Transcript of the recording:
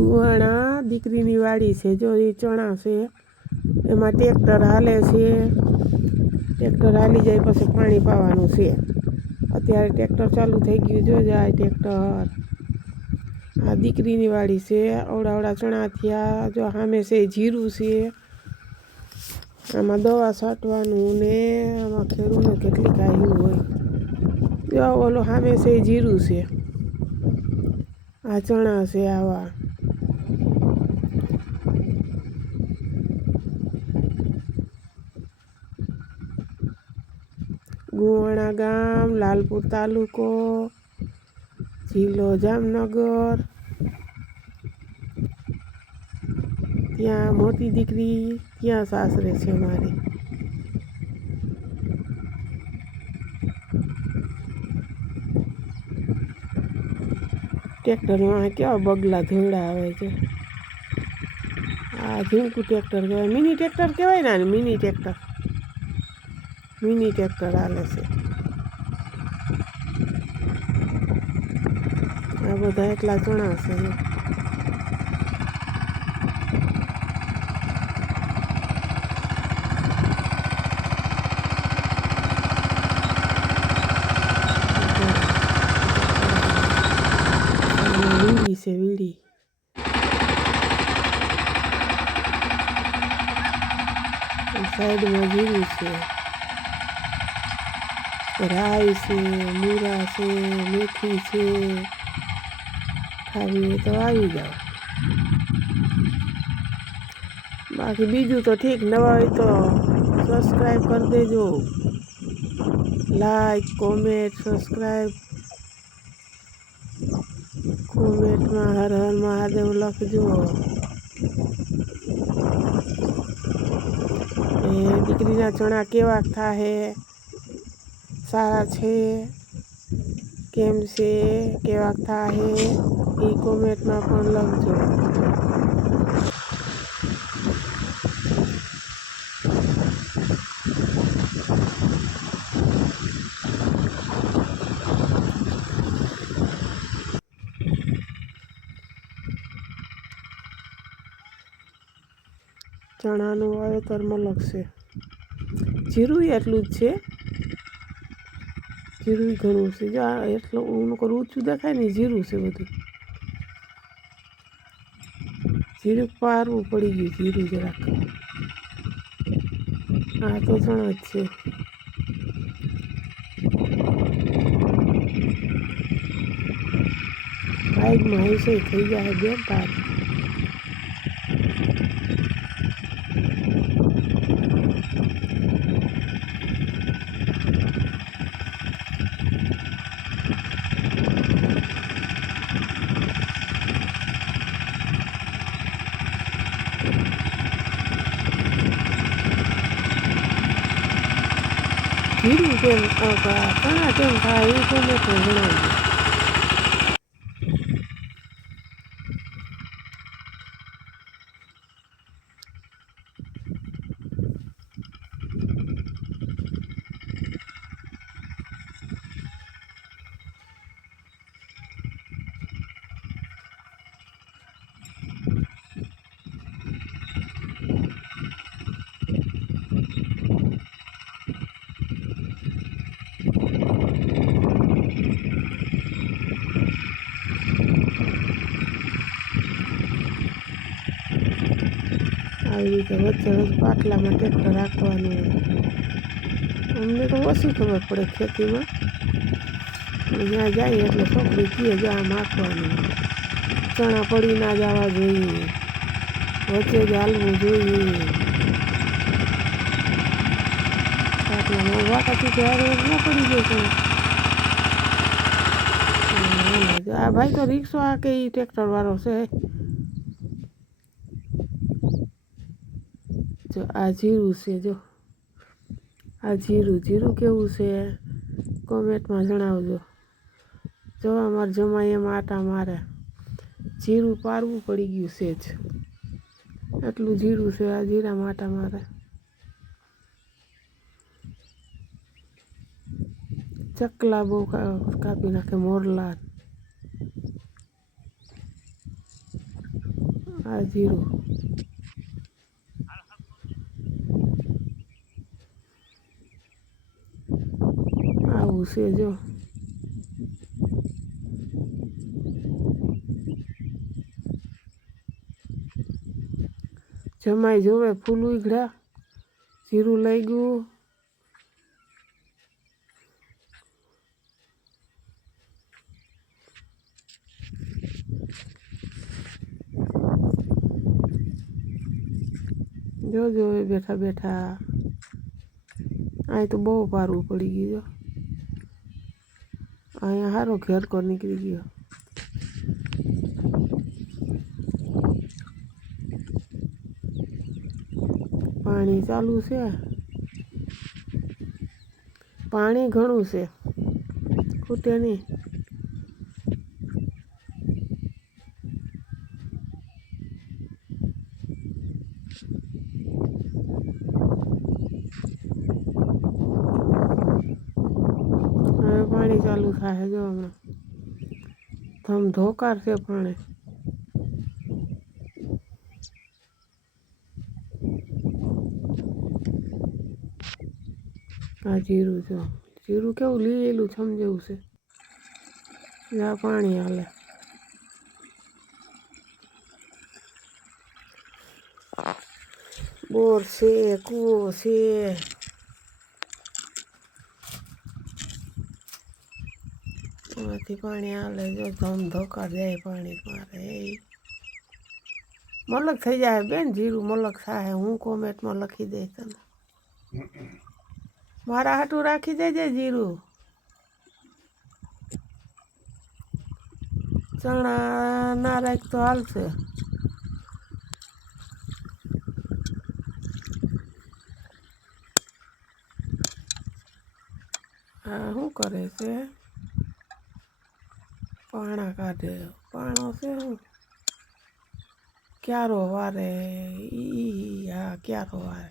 ગુવાણા દીકરીની વાડી છે, જો એ ચણા છે. એમાં ટ્રેક્ટર હાલે છે. ટ્રેક્ટર હાલી જાય પછી પાણી પાવાનું છે. અત્યારે ટ્રેક્ટર ચાલુ થઈ ગયું, જો જાય ટ્રેક્ટર આ દીકરીની વાડી છે અવડા અવડા ચણા થયા, જો સામે છે જીરું છે. આમાં દવા છાંટવાનું ને આમાં ખેડૂને કેટલી કાયું હોય. જો ઓલો સામે છે જીરું છે. આ ચણા છે આવા. ગુવાણા ગામ લાલપુર તાલુકો, જિલ્લો જામનગર. ત્યાં મોટી દીકરી, ત્યાં સાસરે છે મારી. ટ્રેક્ટરમાં કેવા બગલા ધોળા આવે છે. આ ઝીણકું ટ્રેક્ટર કહેવાય. મિની ટ્રેક્ટર કહેવાય ને મિની ટ્રેક્ટર. મિની ટ્રેક્ટર હાલે છે. આ બધા એટલા ચણા છે. છે વીડી. સાઈડમાં જીવી છે. રાઈ છે મૂરા છે મેથી છે ખાવી હોય તો આવી જાઓ બાકી બીજું તો ઠીક નવા હોય તો સબસ્ક્રાઈબ કરી દેજો લાઈક કોમેન્ટ સબસ્ક્રાઈબ કોમેન્ટમાં હર હર મહાદેવ લખજો એ દીકરીના ચણા કેવા થાહે સારા છે? કેમ છે? કેવા થાય એ કોમેન્ટમાં પણ લખજો. ચણાનું વાવેતરમાં લખશે. જીરું એટલું જ છે? જીરું ઘણું છે. જો આ એટલું ઊંડું કરું ઊંચું દેખાય ને, જીરું છે બધું. જીરું પારવું પડી ગયું, જીરું જરાક. આ તો ચણા જ છે. બાઇકમાં આવશે થઈ જાય બેન તારી જીરું કેમ ચણા કેમ થાય એ કોને તો જણાવજો આવી રીતે વચ્ચે વચ્ચે પાટલામાં ટ્રેક્ટર રાખવાનું અમને તો ઓછી ખબર પડે ખેતીમાં. ત્યાં જઈએ એટલે છોકરી કહે જો આમ હાંકવાનું. ચણા પડી ના જવા જોઈએ. વચ્ચે જ હાલવું જોઈએ. પાટલામાં વાટાથી ત્યારે ના પડી જશે આ ભાઈ તો રિક્ષો આ કે એ ટ્રેક્ટર વાળો છે. જો આ જીરું છે જો આ જીરું જીરું કેવું છે કોમેન્ટમાં જણાવજો. જો અમારે જમાઈ એમાં આટા મારે, જીરું પારવું પડી ગયું છે જ. એટલું જીરું છે, આ જીરામાં આટા મારે. ચકલા બહુ કાપી નાખે, મોરલા. આ જીરું. આવું છે જો જમાઈ જોવે ફૂલ ઉઘડ્યા જીરું લઈ ગયું. જોજો બેઠા બેઠા. અહીં તો બહુ પારવું પડી ગયું અહીંયા સારો ઘેર કર નીકળી ગયો. પાણી ચાલુ છે. પાણી ઘણું છે. ખૂટે નહીં હવે પાણી ચાલુ થાય જો હમણાં. ધમ ધોકાર છે પાણી આ જીરું જો જીરું કેવું લીલું સમજેવું છે. આ પાણી હાલે. બોર છે, કૂવો છે. એમાંથી પાણી હાલે જો ધમ ધોકા જાય પાણી મારે મલક થઈ જાય બેન, જીરું મલક થાય. હું કોમેન્ટમાં લખી દઈશ તને. મારા હાટું રાખી દેજે જીરું. ચણા ના રાખ તો હાલશે. શું કરે છે? પાણા કાઢે પાણો છે શું ક્યારો વારે ઈ આ ક્યારો વારે